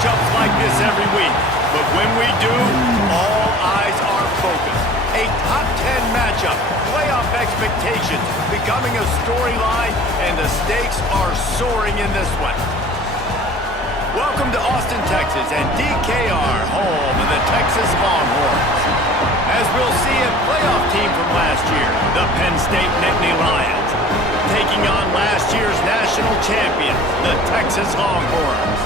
matchups like this every week. But when we do, all eyes are focused. A top 10 matchup, playoff expectations becoming a storyline, and the stakes are soaring in this one. Welcome to Austin, Texas, and DKR, home of the Texas Longhorns. As we'll see, a playoff team from last year, the Penn State Nittany Lions, taking on last year's national champion, the Texas Longhorns.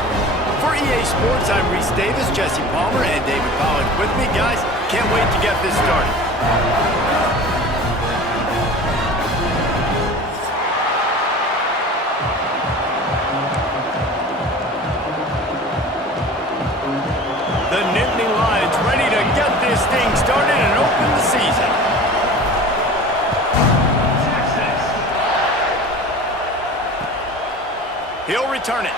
For EA Sports, I'm Reese Davis, Jesse Palmer, and David Pollack with me. Guys, can't wait to get this started. The Nittany Lions ready to get this thing started and open the season. He'll return it.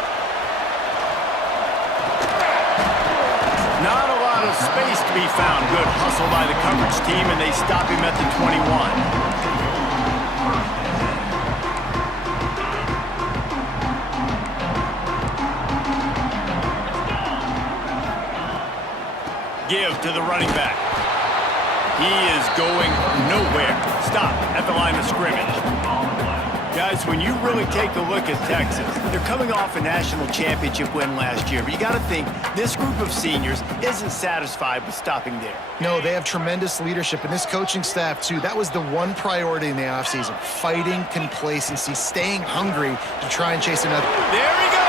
Not a lot of space to be found. Good hustle by the coverage team, and they stop him at the 21. Give to the running back. He is going nowhere. Stop at the line of scrimmage. Guys, when you really take a look at Texas, they're coming off a national championship win last year, but you got to think this group of seniors isn't satisfied with stopping there. No, they have tremendous leadership, and this coaching staff, too. That was the one priority in the offseason, fighting complacency, staying hungry to try and chase another. There he goes!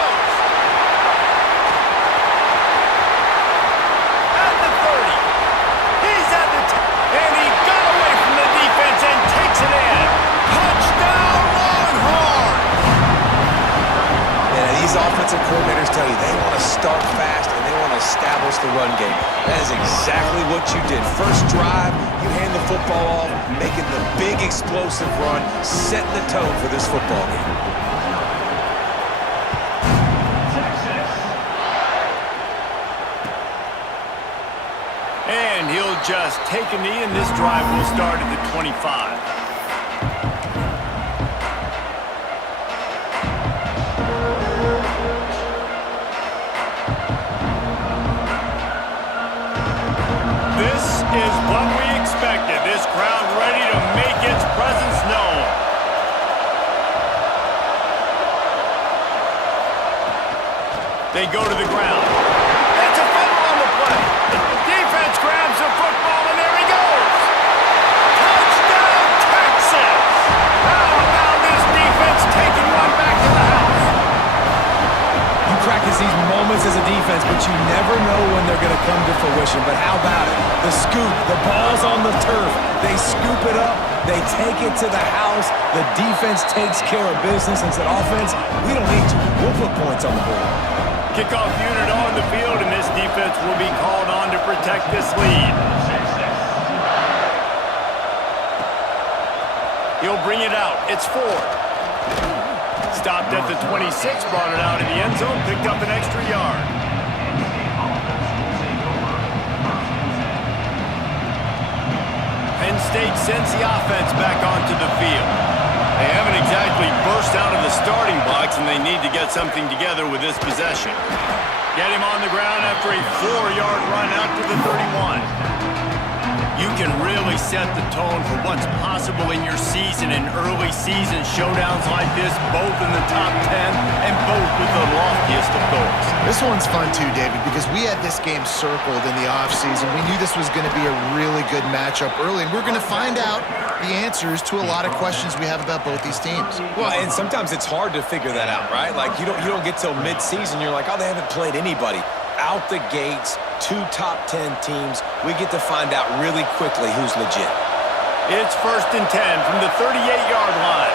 Offensive coordinators tell you they want to start fast and they want to establish the run game. That is exactly what you did. First drive, you hand the football off, making the big explosive run, setting the tone for this football game. And he'll just take a knee, and this drive will start at the 25. Is what we expected. This crowd ready to make its presence known. They go to the ground. It's a fumble on the play. The defense grabs the football, and there he goes. Touchdown, Texas! How about this defense taking one back to the house? You practice these moments as a defense, but you never know when they're going to come to fruition. But how about it? The scoop, the ball's on the turf. They scoop it up. They take it to the house. The defense takes care of business and said, offense, we don't need you. We'll put points on the board. Kickoff unit on the field, and this defense will be called on to protect this lead. He'll bring it out. It's 4. Stopped at the 26, brought it out of the end zone, picked up an extra yard. Penn State sends the offense back onto the field. They haven't exactly burst out of the starting blocks, and they need to get something together with this possession. Get him on the ground after a 4-yard run out to the 31. You can really set the tone for what's possible in your season in early season showdowns like this, both in the top 10 and both with the loftiest of goals. This one's fun too, David, because we had this game circled in the offseason. We knew this was going to be a really good matchup early, and we're going to find out the answers to a lot of questions we have about both these teams. Well, and sometimes it's hard to figure that out, right? Like you don't get till mid-season, you're like, oh, they haven't played anybody. Out the gates, 2 top 10 teams. We get to find out really quickly who's legit. It's 1st and 10 from the 38-yard line.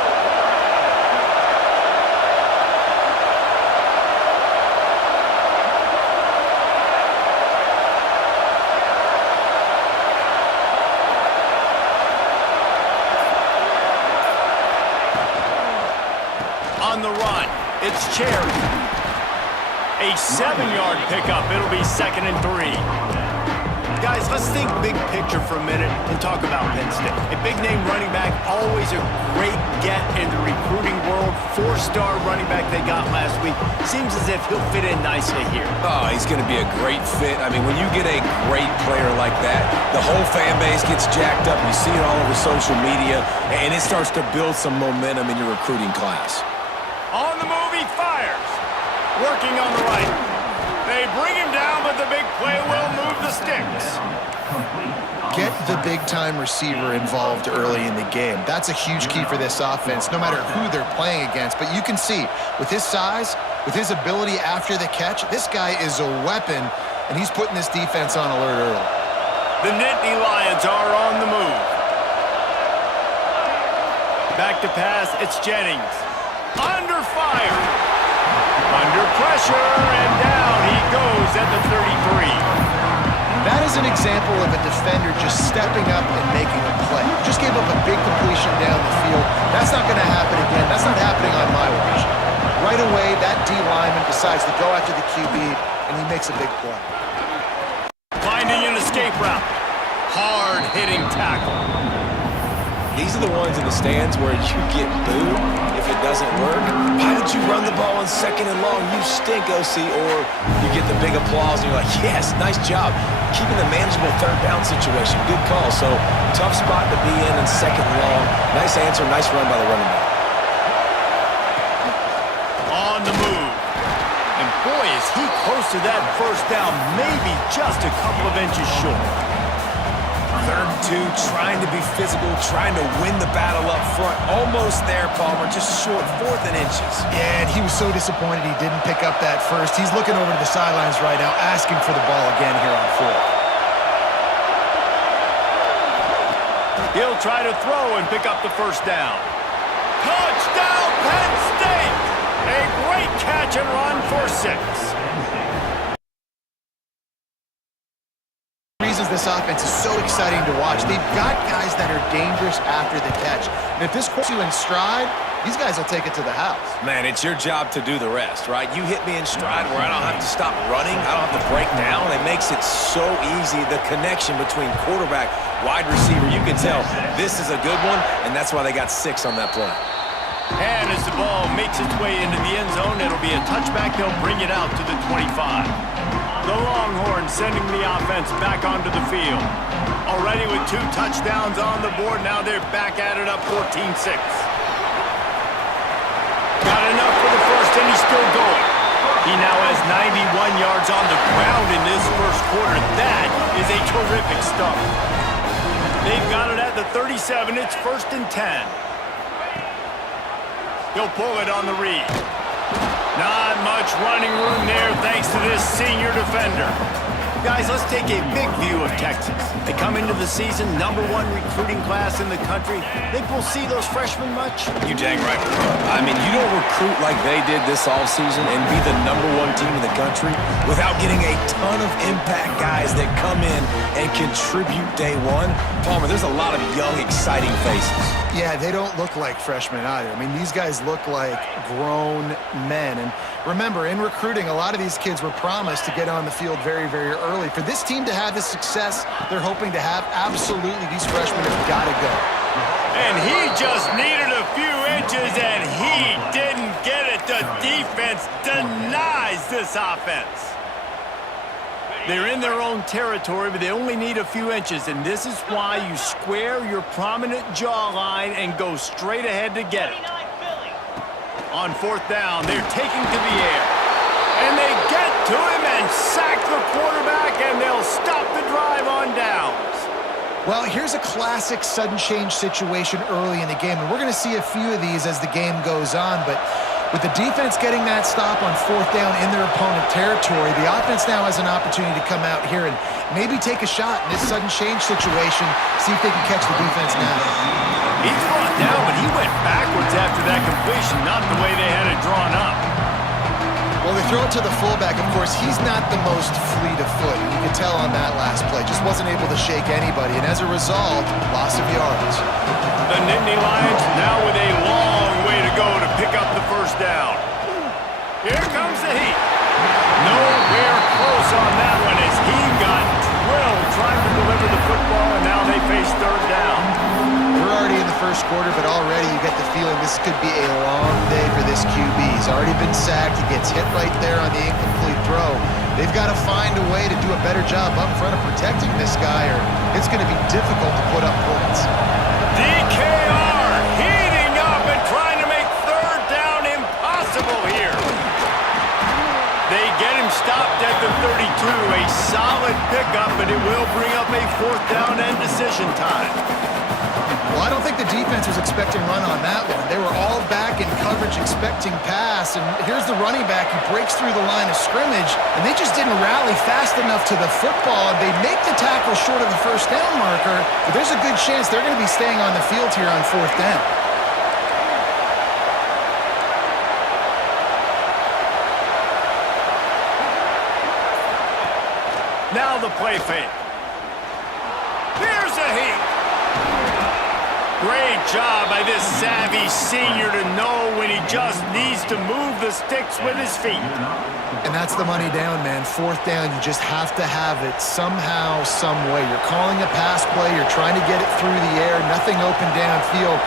On the run, it's Cherry. A 7-yard pickup. It'll be 2nd and 3. Guys, let's think big picture for a minute and talk about Penn State. A big-name running back, always a great get in the recruiting world. Four-star running back they got last week. Seems as if he'll fit in nicely here. Oh, he's going to be a great fit. I mean, when you get a great player like that, the whole fan base gets jacked up. You see it all over social media, and it starts to build some momentum in your recruiting class. On the move, he fires. Working on the right. They bring him down, but the big play will move the sticks. Get the big-time receiver involved early in the game. That's a huge key for this offense, no matter who they're playing against. But you can see, with his size, with his ability after the catch, this guy is a weapon, and he's putting this defense on alert early. The Nittany Lions are on the move. Back to pass, it's Jennings. Under fire. Under pressure, and down he goes at the 33. That is an example of a defender just stepping up and making a play. Just gave up a big completion down the field. That's not going to happen again. That's not happening on my watch. Right away, that D lineman decides to go after the QB, and he makes a big play. Finding an escape route. Hard-hitting tackle. These are the ones in the stands where you get booed if it doesn't work. Why did you run the ball on 2nd and long? You stink, OC. Or you get the big applause and you're like, yes, nice job. Keeping the manageable 3rd down situation. Good call. So, tough spot to be in 2nd and long. Nice answer, nice run by the running back. On the move. And boy, is he close to that 1st down. Maybe just a couple of inches short. 3rd and 2, trying to be physical, trying to win the battle up front. Almost there, Palmer, just short, 4th and inches. Yeah, and he was so disappointed he didn't pick up that first. He's looking over to the sidelines right now, asking for the ball again here on 4th. He'll try to throw and pick up the 1st down. Touchdown, Penn State! A great catch and run for 6. This offense is so exciting to watch. They've got guys that are dangerous after the catch. And if this puts you in stride, these guys will take it to the house. Man, it's your job to do the rest, right? You hit me in stride where I don't have to stop running. I don't have to break down. It makes it so easy. The connection between quarterback, wide receiver, you can tell this is a good one, and that's why they got 6 on that play. And as the ball makes its way into the end zone, it'll be a touchback. They'll bring it out to the 25. The Longhorns sending the offense back onto the field. Already with 2 touchdowns on the board, now they're back at it up 14-6. Got enough for the first, and he's still going. He now has 91 yards on the ground in this 1st quarter. That is a terrific start. They've got it at the 37. It's 1st and 10. He'll pull it on the read. Not much running room there thanks to this senior defender. Guys, let's take a big view of Texas. They come into the season #1 recruiting class in the country. Think we'll see those freshmen much? You dang right. I mean, you don't recruit like they did this offseason and be the #1 team in the country without getting a ton of impact guys that come in and contribute day one. Palmer, there's a lot of young, exciting faces. Yeah, they don't look like freshmen either. I mean, these guys look like grown men. And remember, in recruiting, a lot of these kids were promised to get on the field very, very early. For this team to have the success they're hoping to have, absolutely these freshmen have got to go. And he just needed a few inches, and he didn't get it. The defense denies this offense. They're in their own territory, but they only need a few inches, and this is why you square your prominent jawline and go straight ahead to get it. On 4th down, they're taking to the air. And they get to him and sack the quarterback, and they'll stop the drive on downs. Well, here's a classic sudden change situation early in the game, and we're going to see a few of these as the game goes on, but with the defense getting that stop on 4th down in their opponent territory, the offense now has an opportunity to come out here and maybe take a shot in this sudden change situation, see if they can catch the defense now. He's brought down, but he went backwards after that completion, not the way they had it drawn up. Well, they throw it to the fullback. Of course, he's not the most fleet of foot. You can tell on that last play. Just wasn't able to shake anybody, and as a result, loss of yards. The Nittany Lions now with a long way to go to pick up the 1st down. Here comes the heat. Nowhere close on that one as he got drilled trying be a long day for this QB. He's already been sacked. He gets hit right there on the incomplete throw. They've got to find a way to do a better job up front of protecting this guy, or it's going to be difficult to put up points. DKR heating up and trying to make third down impossible here. They get him stopped at the 32. A solid pickup, but it will bring up a fourth down and decision time. Well, I don't think the defense was expecting run on that one. They were all back in coverage expecting pass, and here's the running back who breaks through the line of scrimmage, and they just didn't rally fast enough to the football. They make the tackle short of the first down marker, but there's a good chance they're going to be staying on the field here on fourth down. Now the play fake. Here's a heat. Great job by this savvy senior to know when he just needs to move the sticks with his feet. And that's the money down, man. Fourth down, you just have to have it somehow, some way. You're calling a pass play. You're trying to get it through the air. Nothing open downfield.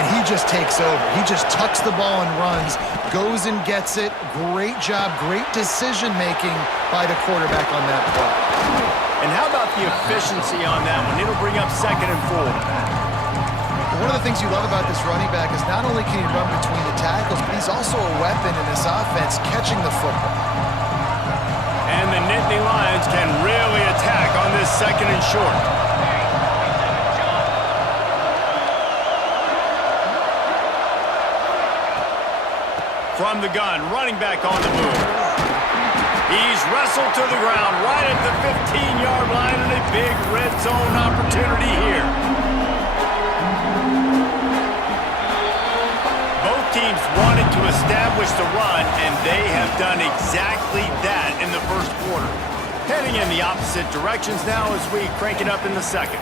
And he just takes over. He just tucks the ball and runs, goes and gets it. Great job, great decision-making by the quarterback on that play. And how about the efficiency on that one? It'll bring up 2nd and 4. One of the things you love about this running back is not only can he run between the tackles, but he's also a weapon in this offense catching the football. And the Nittany Lions can really attack on this 2nd and short. From the gun, running back on the move. He's wrestled to the ground right at the 15-yard line, and a big red zone opportunity here. Both teams wanted to establish the run, and they have done exactly that in the first quarter. Heading in the opposite directions now as we crank it up in the second.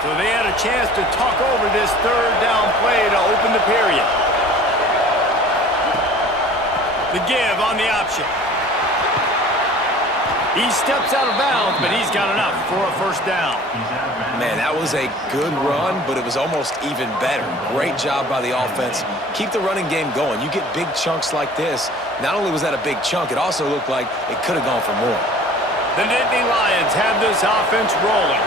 So they had a chance to talk over this third down play to open the period. The give on the option. He steps out of bounds, but he's got enough for a first down. Man, that was a good run, but it was almost even better. Great job by the offense. Keep the running game going. You get big chunks like this. Not only was that a big chunk, it also looked like it could have gone for more. The Nittany Lions have this offense rolling.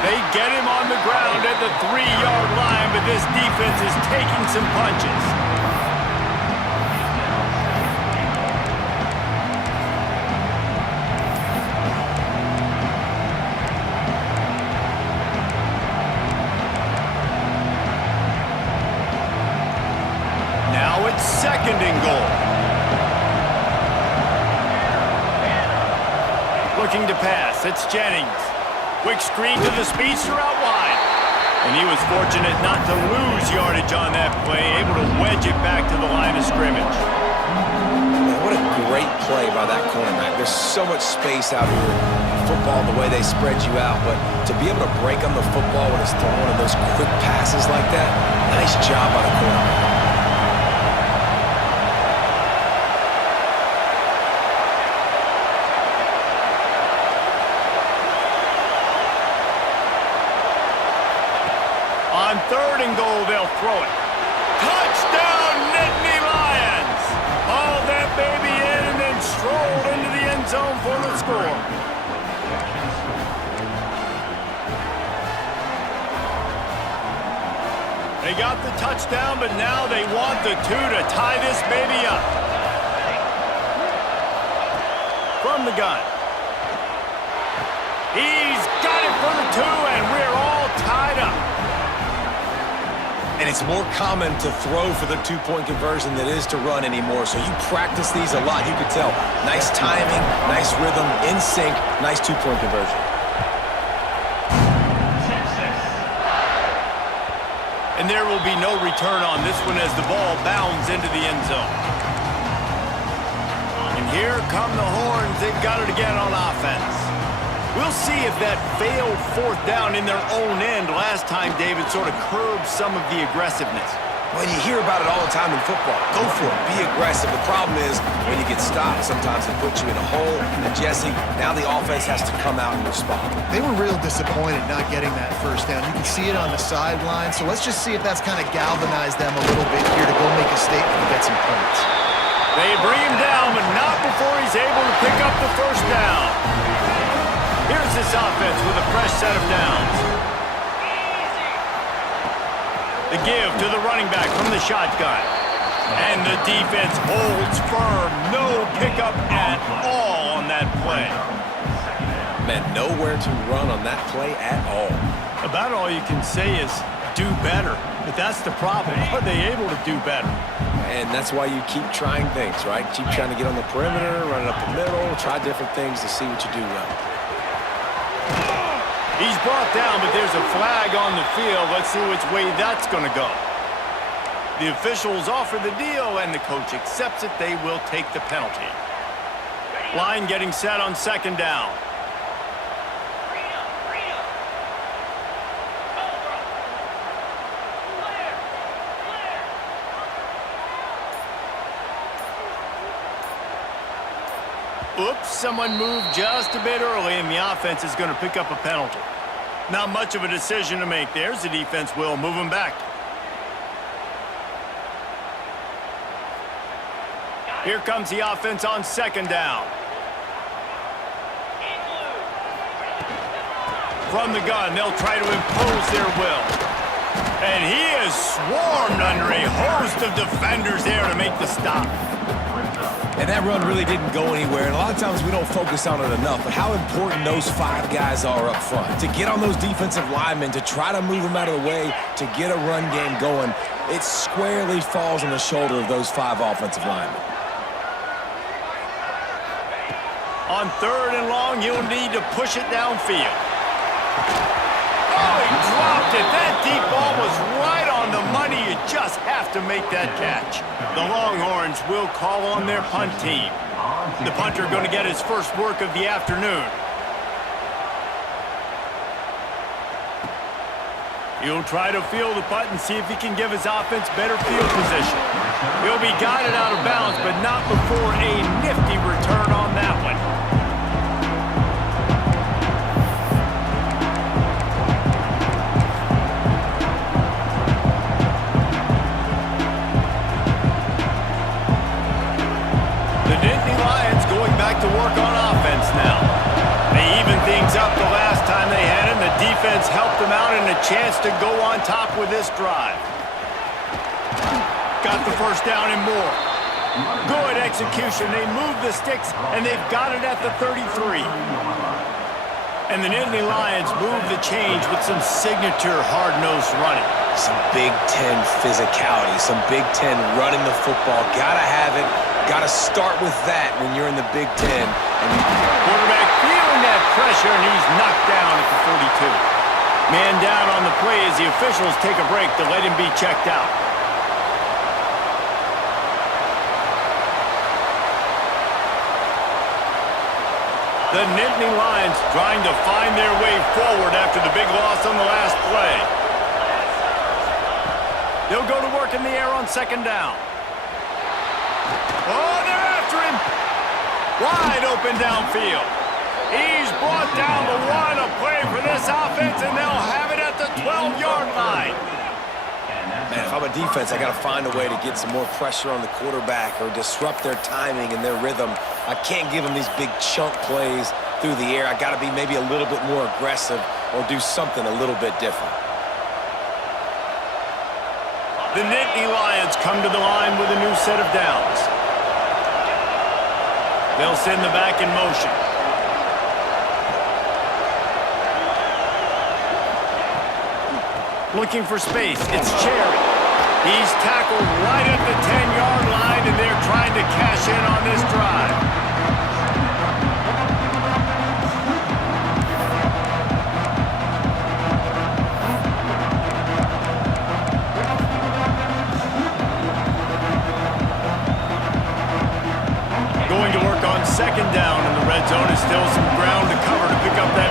They get him on the ground at the 3-yard line, but this defense is taking some punches. Now it's 2nd and goal. Looking to pass, it's Jennings. Quick screen to the speedster out wide. And he was fortunate not to lose yardage on that play, able to wedge it back to the line of scrimmage. Man, what a great play by that cornerback. There's so much space out here in football, the way they spread you out, but to be able to break on the football when it's thrown one of those quick passes like that, nice job by the cornerback. On 3rd and goal, they'll throw it. Touchdown, Nittany Lions! Hauled that baby in and then strolled into the end zone for the score. They got the touchdown, but now they want the 2 to tie this baby up. From the gun. He's got it for the 2, and we're all tied up. And it's more common to throw for the 2-point conversion than it is to run anymore. So you practice these a lot. You can tell. Nice timing, nice rhythm, in sync, nice 2-point conversion. And there will be no return on this one as the ball bounds into the end zone. And here come the horns. They've got it again on offense. We'll see if that failed fourth down in their own end last time, David, sort of curbed some of the aggressiveness. Well, you hear about it all the time in football. Go for it. Be aggressive. The problem is when you get stopped, sometimes it puts you in a hole. And, Jesse, now the offense has to come out and respond. They were real disappointed not getting that first down. You can see it on the sideline. So let's just see if that's kind of galvanized them a little bit here to go make a statement and get some points. They bring him down, but not before he's able to pick up the first down. Here's this offense with a fresh set of downs. The give to the running back from the shotgun. And the defense holds firm. No pickup at all on that play. Man, nowhere to run on that play at all. About all you can say is do better. But that's the problem. Are they able to do better? And that's why you keep trying things, right? Keep trying to get on the perimeter, run it up the middle, try different things to see what you do well. He's brought down, but there's a flag on the field. Let's see which way that's going to go. The officials offer the deal, and the coach accepts it. They will take the penalty. Line getting set on second down. Oops, someone moved just a bit early, and the offense is going to pick up a penalty. Not much of a decision to make there, as the defense will move him back. Here comes the offense on second down. From the gun, they'll try to impose their will. And he is swarmed under a host of defenders there to make the stop. And that run really didn't go anywhere, and a lot of times we don't focus on it enough, but how important those 5 guys are up front. To get on those defensive linemen, to try to move them out of the way, to get a run game going, it squarely falls on the shoulder of those 5 offensive linemen. On third and long, you'll need to push it downfield. Oh, he dropped it. That deep ball was right on the money. You just have to make that catch. The Longhorns will call on their punt team. The punter going to get his first work of the afternoon. He'll try to field the punt and see if he can give his offense better field position. He'll be guided out of bounds, but not before a nifty return on that one. To work on offense now. They evened things up the last time they had him. The defense helped them out and a chance to go on top with this drive. Got the first down and more. Good execution. They moved the sticks and they've got it at the 33. And the Nittany Lions move the change with some signature hard-nosed running. Some Big Ten physicality, some Big Ten running the football. Gotta have it. Gotta start with that when you're in the Big Ten. And quarterback feeling that pressure, and he's knocked down at the 42. Man down on the play as the officials take a break to let him be checked out. The Nittany Lions trying to find their way forward after the big loss on the last play. They'll go to work in the air on second down. Oh, they're after him. Wide open downfield. He's brought down the one, a play for this offense, and they'll have it at the 12-yard line. Man, if I'm a defense, I got to find a way to get some more pressure on the quarterback or disrupt their timing and their rhythm. I can't give them these big chunk plays through the air. I got to be maybe a little bit more aggressive or do something a little bit different. The Nittany Lions come to the line with a new set of downs. They'll send the back in motion. Looking for space, it's Cherry. He's tackled right at the 10-yard line, and they're trying to cash in on this drive. Going to work on second down, and the red zone is still some ground to cover to pick up that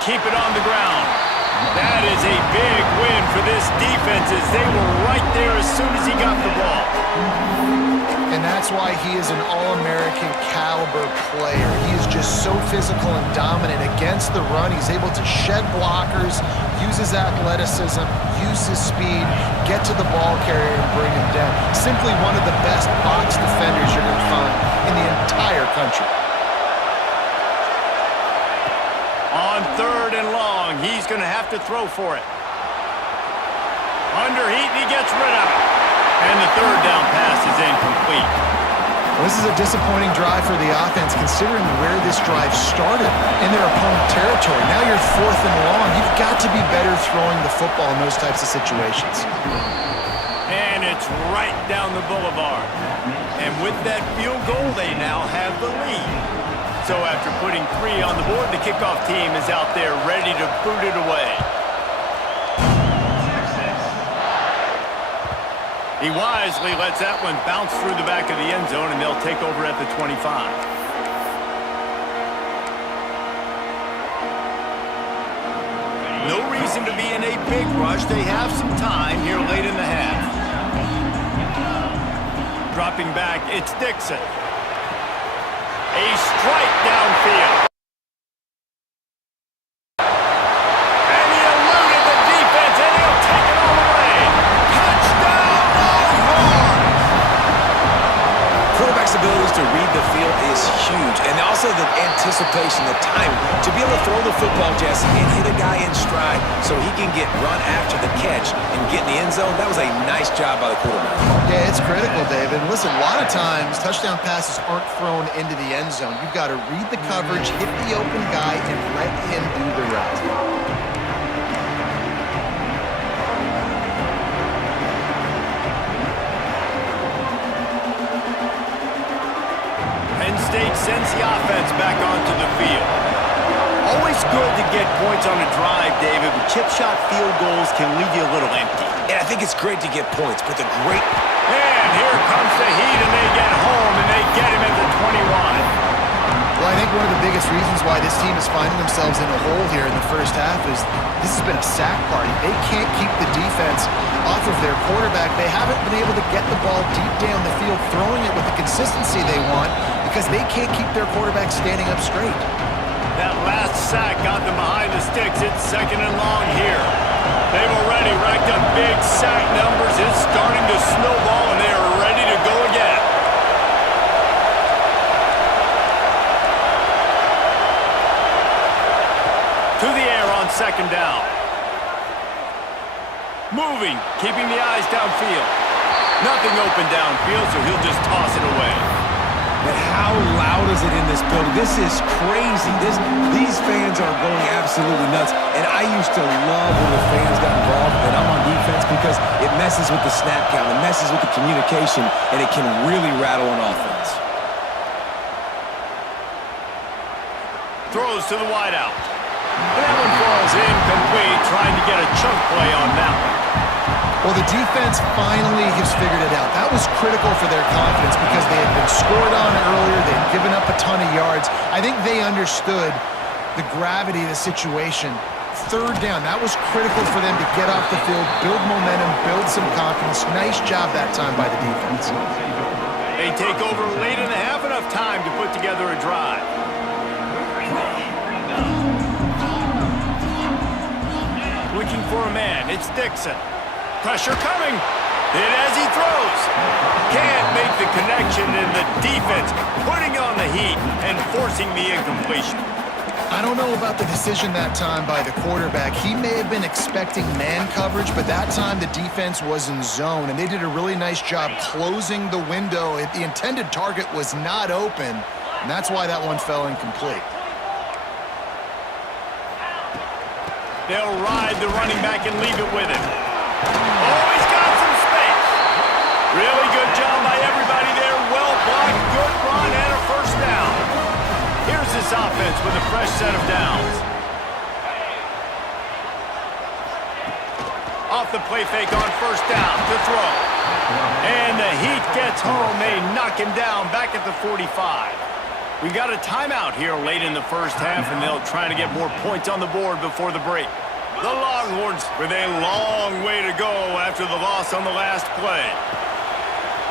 keep it on the ground. That is a big win for this defense as they were right there as soon as he got the ball. And that's why he is an All-American caliber player. He is just so physical and dominant against the run. He's able to shed blockers, use his athleticism, use his speed, get to the ball carrier and bring him down. Simply one of the best box defenders you're going to find in the entire country. On 3rd and long, he's going to have to throw for it. Under heat, and he gets rid of it. And the 3rd down pass is incomplete. Well, this is a disappointing drive for the offense considering where this drive started in their opponent territory. Now you're 4th and long. You've got to be better throwing the football in those types of situations. And it's right down the boulevard. And with that field goal, they now have the lead. So after putting 3 on the board, the kickoff team is out there ready to boot it away. He wisely lets that one bounce through the back of the end zone, and they'll take over at the 25. No reason to be in a big rush. They have some time here late in the half. Dropping back, it's Dixon. A strike downfield. And he eluded the defense, and he'll take it all the way. Touchdown, Longhorns! Quarterback's abilities to read the field is huge, and also the anticipation, the timing. To be able to throw the football, Jesse, and hit a guy in stride so he can get run after the catch and get in the end zone, that was a nice job by the quarterback. Yeah, it's critical, David. Listen, a lot of times touchdown passes aren't thrown into the end zone. You've got to read the coverage, hit the open guy, and let him do the rest. Penn State sends the offense back onto the field. Always good to get points on a drive, David, but chip shot field goals can leave you a little empty. And I think it's great to get points, but the great... And here comes the heat, and they get home, and they get him at the 21. Well, I think one of the biggest reasons why this team is finding themselves in a hole here in the first half is this has been a sack party. They can't keep the defense off of their quarterback. They haven't been able to get the ball deep down the field, throwing it with the consistency they want because they can't keep their quarterback standing up straight. That last sack got them behind the sticks. It's 2nd and long here. They've already racked up big sack numbers. It's starting to snowball, and they are ready to go again. To the air on 2nd down. Moving, keeping the eyes downfield. Nothing open downfield, so he'll just toss it away. But how loud is it in this building? This is crazy. These fans are going absolutely nuts. And I used to love when the fans got involved and I'm on defense because it messes with the snap count, it messes with the communication, and it can really rattle an offense. Throws to the wideout. That one falls incomplete, trying to get a chunk play on that one. Well, the defense finally has figured it out. That was critical for their confidence because they had been scored on earlier. They had given up a ton of yards. I think they understood the gravity of the situation. 3rd down, that was critical for them to get off the field, build momentum, build some confidence. Nice job that time by the defense. They take over late in the half, enough time to put together a drive. Looking for a man, it's Dixon. Pressure coming. Hit as he throws. Can't make the connection, and the defense putting on the heat and forcing the incompletion. I don't know about the decision that time by the quarterback. He may have been expecting man coverage, but that time the defense was in zone, and they did a really nice job closing the window. The intended target was not open, and that's why that one fell incomplete. They'll ride the running back and leave it with him. Oh, he's got some space. Really good job by everybody there. Well blocked, good run, and a 1st down. Here's this offense with a fresh set of downs. Off the play fake on 1st down to throw. And the Heat gets home. They knock him down back at the 45. We got a timeout here late in the first half, and they'll try to get more points on the board before the break. The Longhorns with a long way to go after the loss on the last play.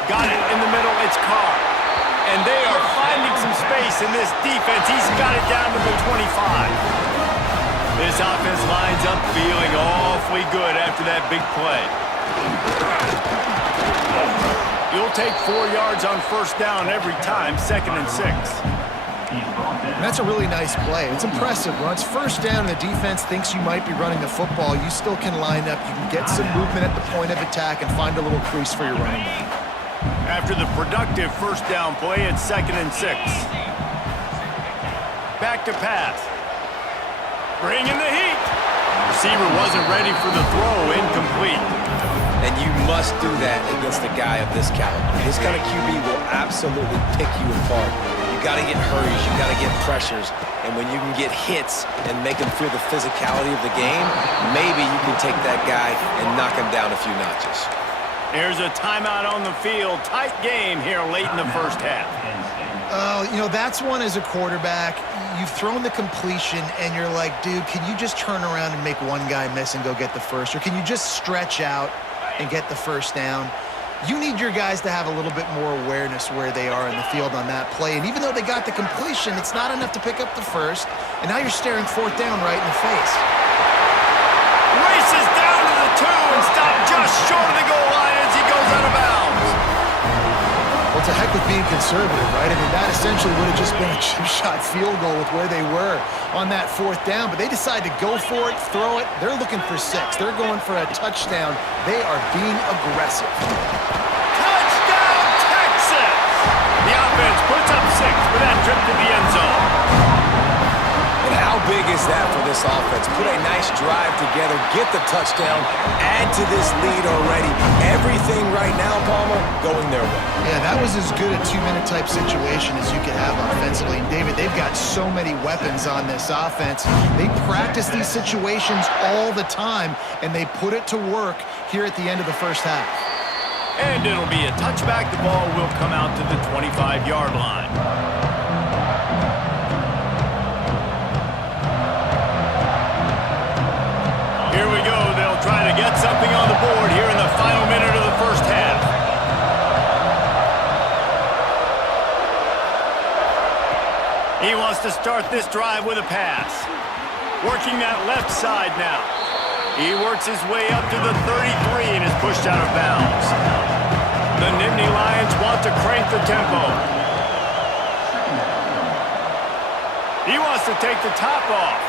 Got it in the middle, it's Carr. And they are finding some space in this defense. He's got it down to the 25. This offense lines up feeling awfully good after that big play. You'll take 4 yards on first down every time, 2nd and 6. And that's a really nice play. It's impressive. When it's first down and the defense thinks you might be running the football, you still can line up. You can get some movement at the point of attack and find a little crease for your running back. After the productive first down play, it's 2nd and 6. Back to pass. Bringing the heat. Receiver wasn't ready for the throw, incomplete. And you must do that against a guy of this caliber. This kind of QB will absolutely pick you apart. You got to get hurries, you got to get pressures, and when you can get hits and make him feel the physicality of the game, maybe you can take that guy and knock him down a few notches. There's a timeout on the field. Tight game here late in the first half. That's one as a quarterback. You've thrown the completion, and you're like, dude, can you just turn around and make one guy miss and go get the first? Or can you just stretch out and get the first down? You need your guys to have a little bit more awareness where they are in the field on that play. And even though they got the completion, it's not enough to pick up the first. And now you're staring 4th down right in the face. Races down to the 2 and stopped just short of the goal line as he goes out of bounds. Well, it's a heck with being conservative, right? I mean, that essentially would have just been a chip shot field goal with where they were on that 4th down. But they decide to go for it, throw it. They're looking for 6. They're going for a touchdown. They are being aggressive. Touchdown, Texas! The offense puts up 6 for that trip to the end zone. And how big is that for this offense? Put a nice drive together, get the touchdown, add to this lead already. Everything right now, Palmer, going their way. Yeah, that was as good a 2-minute type situation as you could have offensively. And David, they've got so many weapons on this offense. They practice these situations all the time, and they put it to work here at the end of the first half. And it'll be a touchback. The ball will come out to the 25-yard line. Here we go. They'll try to get something on the board here in the final minute of the first half. He wants to start this drive with a pass. Working that left side now. He works his way up to the 33 and is pushed out of bounds. The Nittany Lions want to crank the tempo. He wants to take the top off.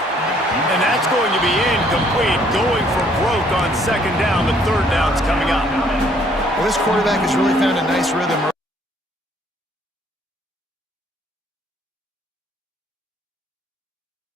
And that's going to be incomplete, going for broke on 2nd down, but 3rd down's coming up. Well, this quarterback has really found a nice rhythm.